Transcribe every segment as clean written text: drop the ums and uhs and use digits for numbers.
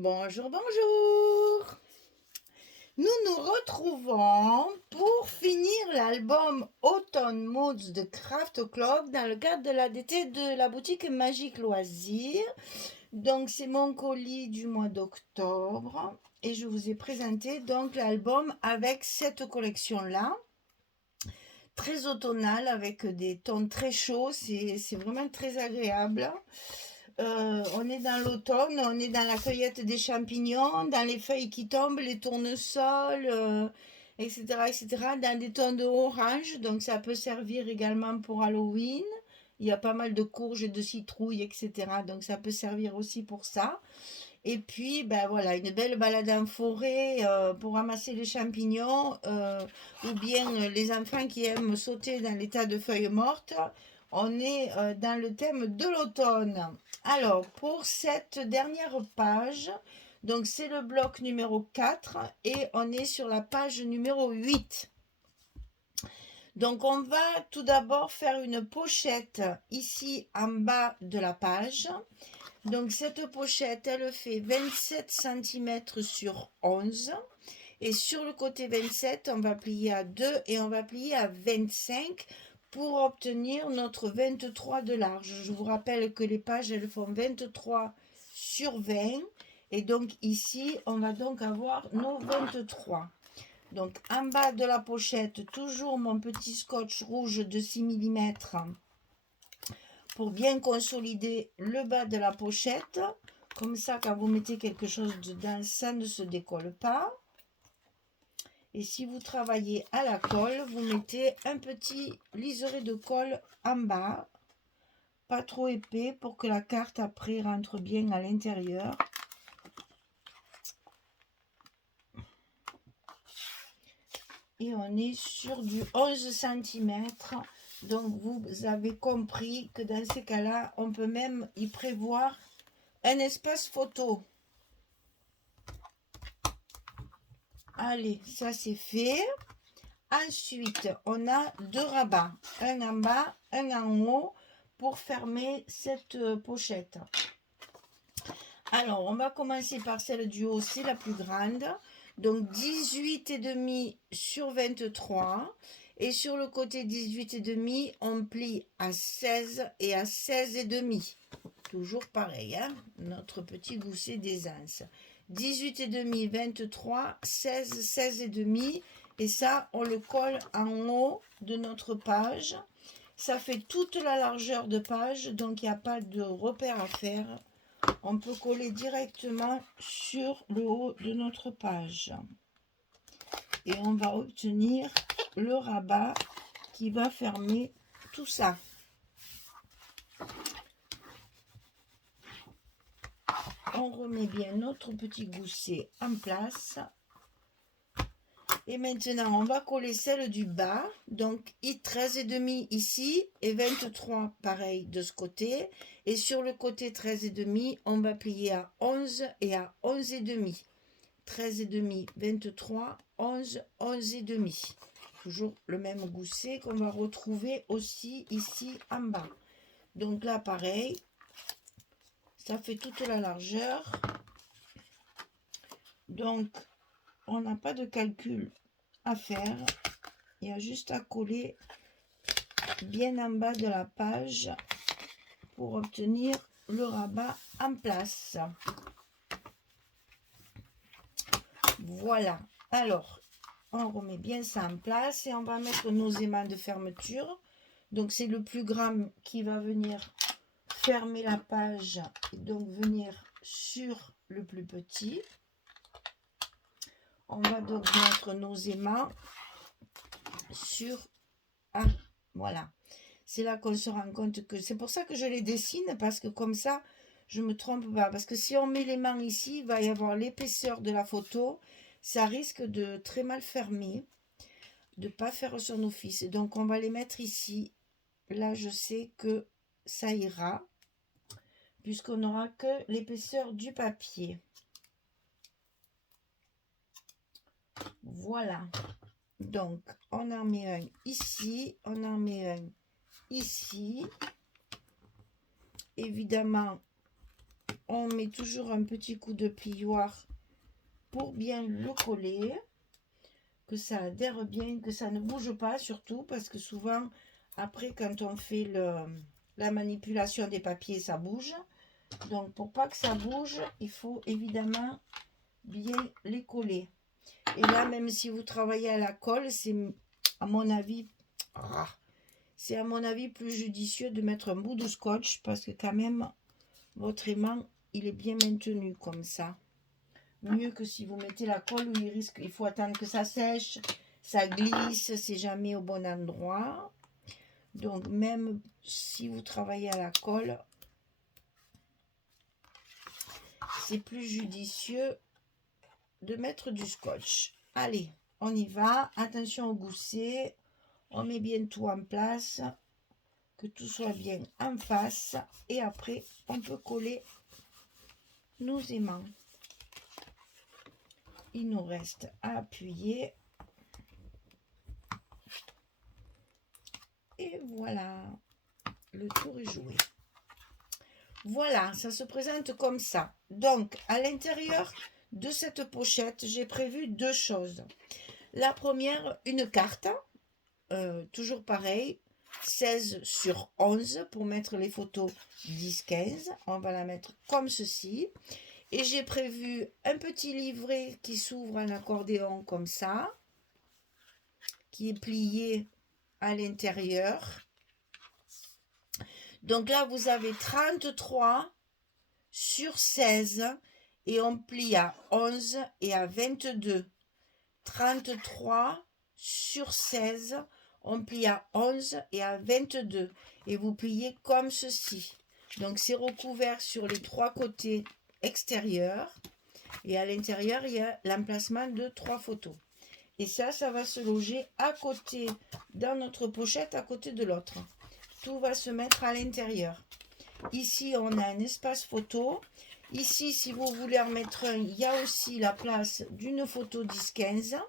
Bonjour, bonjour. Nous nous retrouvons pour finir l'album Autumn Moods de Craft O'Clock dans le cadre de l'ADT de la boutique Magique Loisirs. Donc c'est mon colis du mois d'octobre et je vous ai présenté donc l'album avec cette collection-là. Très automnale avec des tons très chauds, c'est vraiment très agréable. On est dans l'automne, on est dans la cueillette des champignons, dans les feuilles qui tombent, les tournesols, etc., etc., dans des tons de orange, donc ça peut servir également pour Halloween. Il y a pas mal de courges et de citrouilles, etc., donc ça peut servir aussi pour ça. Et puis, ben voilà, une belle balade en forêt pour ramasser les champignons, ou bien les enfants qui aiment sauter dans les tas de feuilles mortes. On est dans le thème de l'automne. Alors, pour cette dernière page, donc c'est le bloc numéro 4 et on est sur la page numéro 8. Donc, on va tout d'abord faire une pochette ici en bas de la page. Donc cette pochette, elle fait 27 cm sur 11. Et sur le côté 27, on va plier à 2 et on va plier à 25 pour obtenir notre 23 de large. Je vous rappelle que les pages, elles font 23 sur 20. Et donc ici, on va donc avoir nos 23. Donc en bas de la pochette, toujours mon petit scotch rouge de 6 mm pour bien consolider le bas de la pochette. Comme ça, quand vous mettez quelque chose dedans, ça ne se décolle pas. Et si vous travaillez à la colle, vous mettez un petit liseré de colle en bas, pas trop épais pour que la carte après rentre bien à l'intérieur. Et on est sur du 11 cm. Donc vous avez compris que dans ces cas-là, on peut même y prévoir un espace photo. Allez, ça c'est fait. Ensuite, on a deux rabats, un en bas, un en haut, pour fermer cette pochette. Alors, on va commencer par celle du haut, c'est la plus grande. Donc 18,5 sur 23. Et sur le côté 18,5, on plie à 16 et à 16,5. Toujours pareil, hein, notre petit gousset d'aisance. 18,5, 23, 16, 16,5. Et ça, on le colle en haut de notre page. Ça fait toute la largeur de page, donc il n'y a pas de repère à faire. On peut coller directement sur le haut de notre page. Et on va obtenir le rabat qui va fermer tout ça. On remet bien notre petit gousset en place. Et maintenant, on va coller celle du bas. Donc, 13,5 ici et 23 pareil de ce côté. Et sur le côté 13,5, on va plier à 11 et à 11,5. 13,5, 23, 11, 11,5. Toujours le même gousset qu'on va retrouver aussi ici en bas. Donc là, pareil, ça fait toute la largeur. Donc, on n'a pas de calcul à faire. Il y a juste à coller bien en bas de la page pour obtenir le rabat en place. Voilà. Alors, on remet bien ça en place et on va mettre nos aimants de fermeture. Donc, c'est le plus grand qui va venir fermer la page et donc venir sur le plus petit. On va donc mettre nos aimants sur voilà. C'est là qu'on se rend compte que c'est pour ça que je les dessine, parce que comme ça je me trompe pas, parce que si on met l'aimant ici, il va y avoir l'épaisseur de la photo, ça risque de très mal fermer, de pas faire son office. Donc on va les mettre ici. Là je sais que ça ira, puisqu'on n'aura que l'épaisseur du papier. Voilà. Donc, on en met un ici, on en met un ici. Évidemment, on met toujours un petit coup de plioir pour bien le coller, que ça adhère bien, que ça ne bouge pas surtout, parce que souvent, après, quand on fait la manipulation des papiers, ça bouge. Donc, pour pas que ça bouge, il faut évidemment bien les coller. Et là, même si vous travaillez à la colle, c'est à mon avis, plus judicieux de mettre un bout de scotch, parce que quand même, votre aimant, il est bien maintenu comme ça. Mieux que si vous mettez la colle où il faut attendre que ça sèche, ça glisse, c'est jamais au bon endroit. Donc même si vous travaillez à la colle, c'est plus judicieux de mettre du scotch. Allez, on y va. Attention au gousset. On met bien tout en place, que tout soit bien en face. Et après, on peut coller nos aimants. Il nous reste à appuyer. Et voilà, le tour est joué. Voilà, ça se présente comme ça. Donc, à l'intérieur de cette pochette, j'ai prévu deux choses. La première, une carte, toujours pareil, 16 sur 11 pour mettre les photos 10-15. On va la mettre comme ceci. Et j'ai prévu un petit livret qui s'ouvre en accordéon comme ça, qui est plié à l'intérieur. Donc là, vous avez 33 sur 16 et on plie à 11 et à 22. 33 sur 16, on plie à 11 et à 22. Et vous pliez comme ceci. Donc c'est recouvert sur les trois côtés extérieurs. Et à l'intérieur, il y a l'emplacement de 3 photos. Et ça va se loger à côté, dans notre pochette, à côté de l'autre. Tout va se mettre à l'intérieur. Ici, on a un espace photo. Ici, si vous voulez en mettre un, il y a aussi la place d'une photo 10-15.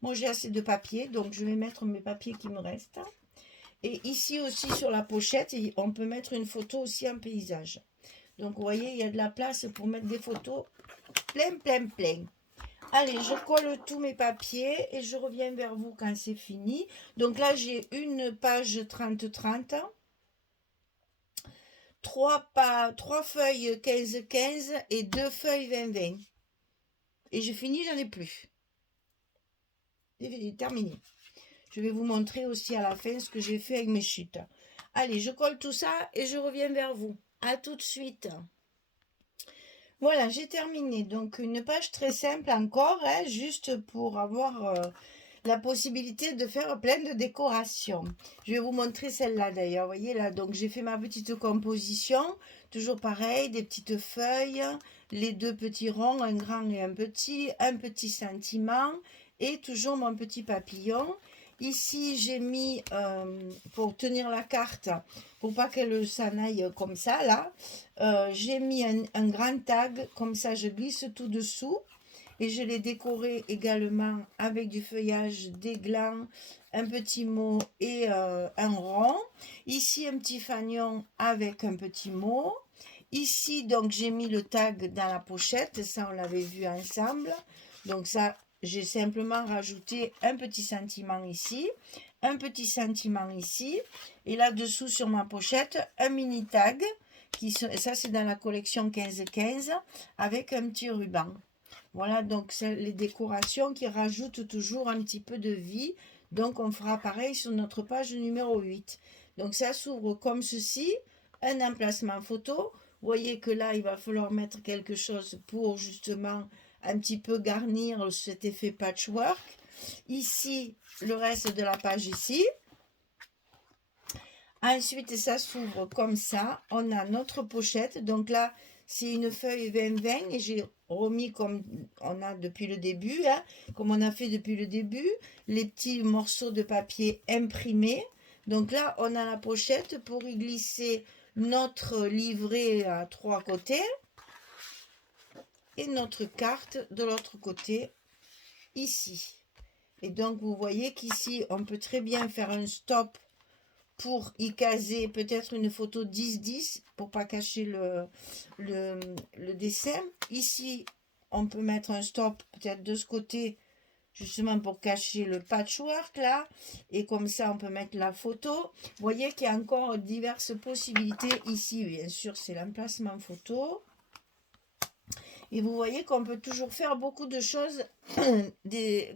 Moi, j'ai assez de papier, donc je vais mettre mes papiers qui me restent. Et ici aussi, sur la pochette, on peut mettre une photo aussi en paysage. Donc, vous voyez, il y a de la place pour mettre des photos plein. Allez, je colle tous mes papiers et je reviens vers vous quand c'est fini. Donc là, j'ai une page 30-30. 3 feuilles 15-15 et 2 feuilles 20-20. Et je finis, j'en ai plus. C'est terminé. Je vais vous montrer aussi à la fin ce que j'ai fait avec mes chutes. Allez, je colle tout ça et je reviens vers vous. À tout de suite. Voilà, j'ai terminé. Donc, une page très simple encore, hein, juste pour avoir la possibilité de faire plein de décorations. Je vais vous montrer celle-là d'ailleurs. Vous voyez là, donc j'ai fait ma petite composition. Toujours pareil, des petites feuilles, les deux petits ronds, un grand et un petit sentiment et toujours mon petit papillon. Ici, j'ai mis, pour tenir la carte, pour pas qu'elle s'en aille comme ça, là, j'ai mis un grand tag, comme ça je glisse tout dessous. Et je l'ai décoré également avec du feuillage, des glands, un petit mot et un rond. Ici, un petit fanion avec un petit mot. Ici, donc, j'ai mis le tag dans la pochette. Ça, on l'avait vu ensemble. Donc, ça, j'ai simplement rajouté un petit sentiment ici, un petit sentiment ici. Et là-dessous, sur ma pochette, un mini tag. Ça, c'est dans la collection 15-15 avec un petit ruban. Voilà, donc c'est les décorations qui rajoutent toujours un petit peu de vie. Donc, on fera pareil sur notre page numéro 8. Donc, ça s'ouvre comme ceci, un emplacement photo. Vous voyez que là, il va falloir mettre quelque chose pour justement un petit peu garnir cet effet patchwork. Ici, le reste de la page ici. Ensuite, ça s'ouvre comme ça. On a notre pochette. Donc là, c'est une feuille 20-20 et j'ai remis comme on a depuis le début, hein, comme on a fait depuis le début, les petits morceaux de papier imprimés. Donc là, on a la pochette pour y glisser notre livret à 3 côtés et notre carte de l'autre côté ici. Et donc, vous voyez qu'ici, on peut très bien faire un stop pour y caser peut-être une photo 10-10 pour pas cacher le dessin. Ici, on peut mettre un stop peut-être de ce côté, justement pour cacher le patchwork là, et comme ça on peut mettre la photo. Vous voyez qu'il y a encore diverses possibilités ici. Bien sûr, c'est l'emplacement photo, et vous voyez qu'on peut toujours faire beaucoup de choses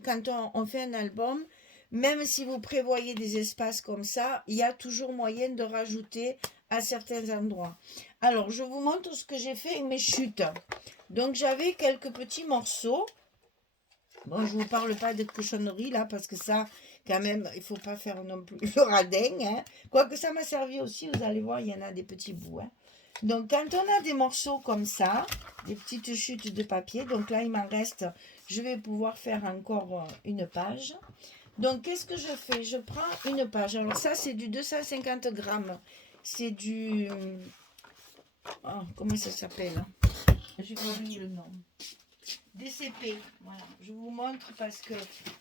quand on fait un album. Même si vous prévoyez des espaces comme ça, il y a toujours moyen de rajouter à certains endroits. Alors, je vous montre ce que j'ai fait avec mes chutes. Donc, j'avais quelques petits morceaux. Bon, je ne vous parle pas de cochonneries là, parce que ça, quand même, il ne faut pas faire non plus le radin. Hein. Quoique ça m'a servi aussi, vous allez voir, il y en a des petits bouts. Hein. Donc, quand on a des morceaux comme ça, des petites chutes de papier, donc là, il m'en reste, je vais pouvoir faire encore une page. Donc, qu'est-ce que je fais? Je prends une page. Alors, ça, c'est du 250 grammes. C'est du... Oh, comment ça s'appelle? J'ai oublié le nom. DCP, voilà, je vous montre parce que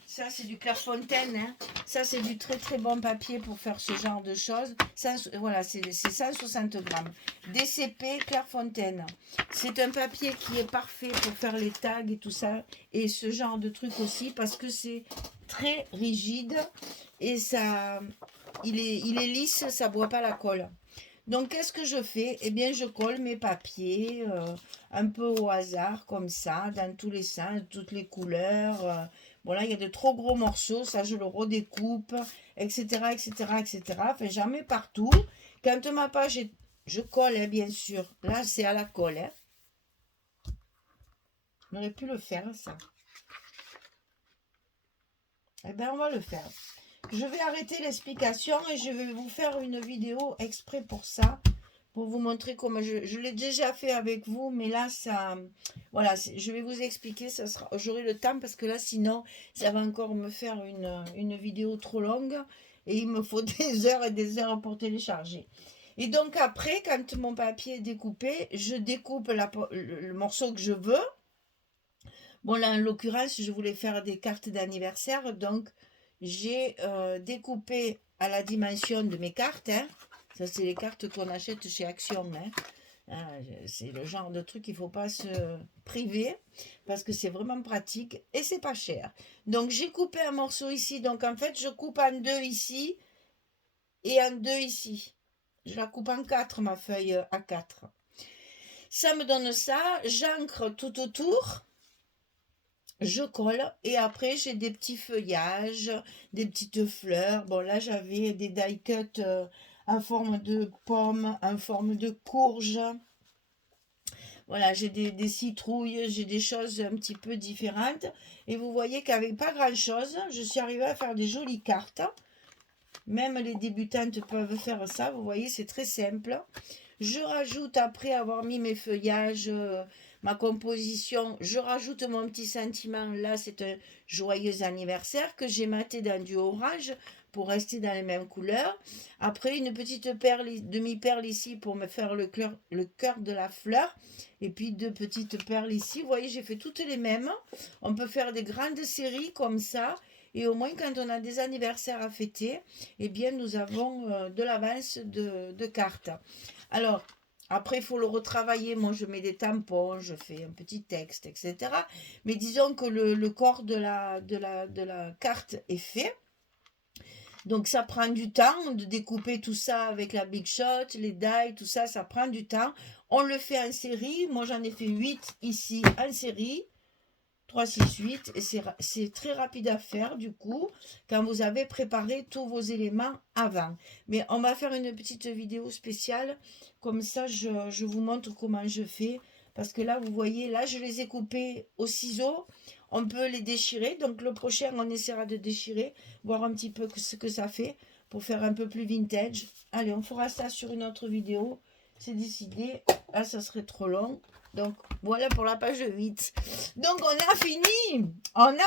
ça c'est du Clairefontaine, hein. Ça c'est du très très bon papier pour faire ce genre de choses. Voilà, c'est 160 grammes. DCP Clairefontaine, c'est un papier qui est parfait pour faire les tags et tout ça, et ce genre de truc aussi, parce que c'est très rigide et ça, il est lisse, ça ne boit pas la colle. Donc, qu'est-ce que je fais? Eh bien, je colle mes papiers un peu au hasard, comme ça, dans tous les sens, toutes les couleurs. Bon, là, il y a de trop gros morceaux, ça, je le redécoupe, etc., etc., etc. Enfin, j'en mets partout. Quand ma page est... Je colle, hein, bien sûr. Là, c'est à la colle. Hein. On aurait pu le faire, ça. Eh bien, on va le faire. Je vais arrêter l'explication et je vais vous faire une vidéo exprès pour ça. Pour vous montrer comment je l'ai déjà fait avec vous, mais là ça, voilà, je vais vous expliquer, ça sera, j'aurai le temps parce que là sinon ça va encore me faire une vidéo trop longue et il me faut des heures et des heures pour télécharger. Et donc après, quand mon papier est découpé, je découpe le morceau que je veux. Bon là en l'occurrence je voulais faire des cartes d'anniversaire, donc j'ai découpé à la dimension de mes cartes, hein. Ça, c'est les cartes qu'on achète chez Action. Hein. Ah, c'est le genre de truc qu'il ne faut pas se priver parce que c'est vraiment pratique et c'est pas cher. Donc, j'ai coupé un morceau ici. Donc, en fait, je coupe en deux ici et en deux ici. Je la coupe en quatre, ma feuille A4. Ça me donne ça. J'ancre tout autour. Je colle et après j'ai des petits feuillages, des petites fleurs. Bon là j'avais des die cut en forme de pomme, en forme de courge. Voilà, j'ai des citrouilles, j'ai des choses un petit peu différentes. Et vous voyez qu'avec pas grand chose, je suis arrivée à faire des jolies cartes. Même les débutantes peuvent faire ça, vous voyez, c'est très simple. Je rajoute, après avoir mis mes feuillages, ma composition, je rajoute mon petit sentiment. Là, c'est un joyeux anniversaire que j'ai maté dans du orange pour rester dans les mêmes couleurs. Après, une petite demi-perle ici pour me faire le cœur de la fleur. Et puis, deux petites perles ici. Vous voyez, j'ai fait toutes les mêmes. On peut faire des grandes séries comme ça. Et au moins, quand on a des anniversaires à fêter, eh bien, nous avons de l'avance de cartes. Alors, après, il faut le retravailler. Moi, je mets des tampons, je fais un petit texte, etc. Mais disons que le corps de la carte est fait. Donc, ça prend du temps de découper tout ça avec la Big Shot, les die, tout ça, ça prend du temps. On le fait en série. Moi, j'en ai fait 8 ici en série. 3, 6, 8. Et c'est très rapide à faire, du coup, quand vous avez préparé tous vos éléments avant. Mais on va faire une petite vidéo spéciale. Comme ça, je vous montre comment je fais. Parce que là, vous voyez, là, je les ai coupés au ciseau. On peut les déchirer. Donc, le prochain, on essaiera de déchirer, voir un petit peu ce que ça fait pour faire un peu plus vintage. Allez, on fera ça sur une autre vidéo. C'est décidé. Là, ça serait trop long. Donc, voilà pour la page 8. Donc, on a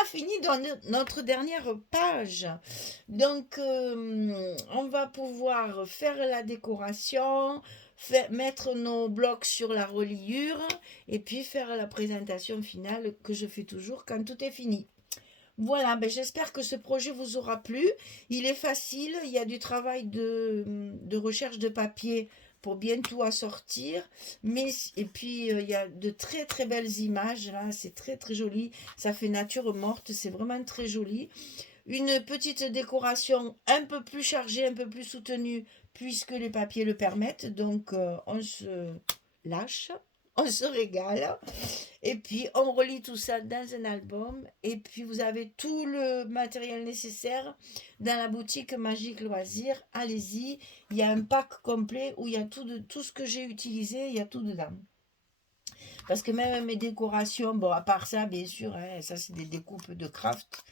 fini dans notre dernière page. Donc, on va pouvoir faire la décoration, mettre nos blocs sur la reliure et puis faire la présentation finale que je fais toujours quand tout est fini. Voilà, ben j'espère que ce projet vous aura plu. Il est facile, il y a du travail de recherche de papier pour bien tout assortir. Et puis, il y a de très très belles images là, c'est très très joli. Ça fait nature morte, c'est vraiment très joli. Une petite décoration un peu plus chargée, un peu plus soutenue, puisque les papiers le permettent. Donc, on se lâche, on se régale. Et puis, on relie tout ça dans un album. Et puis, vous avez tout le matériel nécessaire dans la boutique Magique Loisirs. Allez-y. Il y a un pack complet où il y a tout ce que j'ai utilisé, il y a tout dedans. Parce que même mes décorations, bon, à part ça, bien sûr, hein, ça c'est des découpes de craft.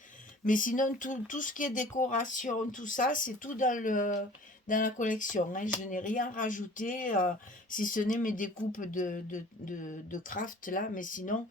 Mais sinon, tout ce qui est décoration, tout ça, c'est tout dans la collection, hein. Je n'ai rien rajouté, si ce n'est mes découpes de craft là. Mais sinon,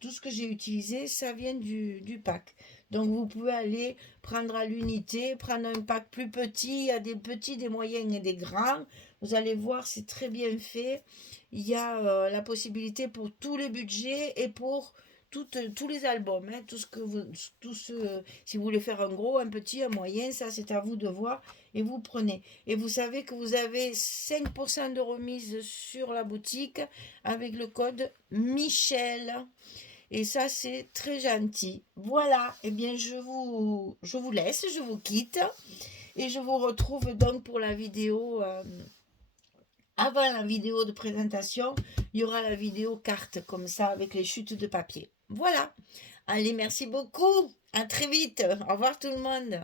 tout ce que j'ai utilisé, ça vient du pack. Donc vous pouvez aller prendre à l'unité, prendre un pack plus petit. Il y a des petits, des moyens et des grands. Vous allez voir, c'est très bien fait. Il y a la possibilité pour tous les budgets et pour tous les albums, hein, tout ce que vous, tout ce, si vous voulez faire un gros, un petit, un moyen, ça c'est à vous de voir et vous prenez. Et vous savez que vous avez 5% de remise sur la boutique avec le code Michel. Et ça c'est très gentil. Voilà, et bien je vous laisse, je vous quitte et je vous retrouve donc pour la vidéo. Avant la vidéo de présentation, il y aura la vidéo carte comme ça avec les chutes de papier. Voilà. Allez, merci beaucoup. À très vite. Au revoir tout le monde.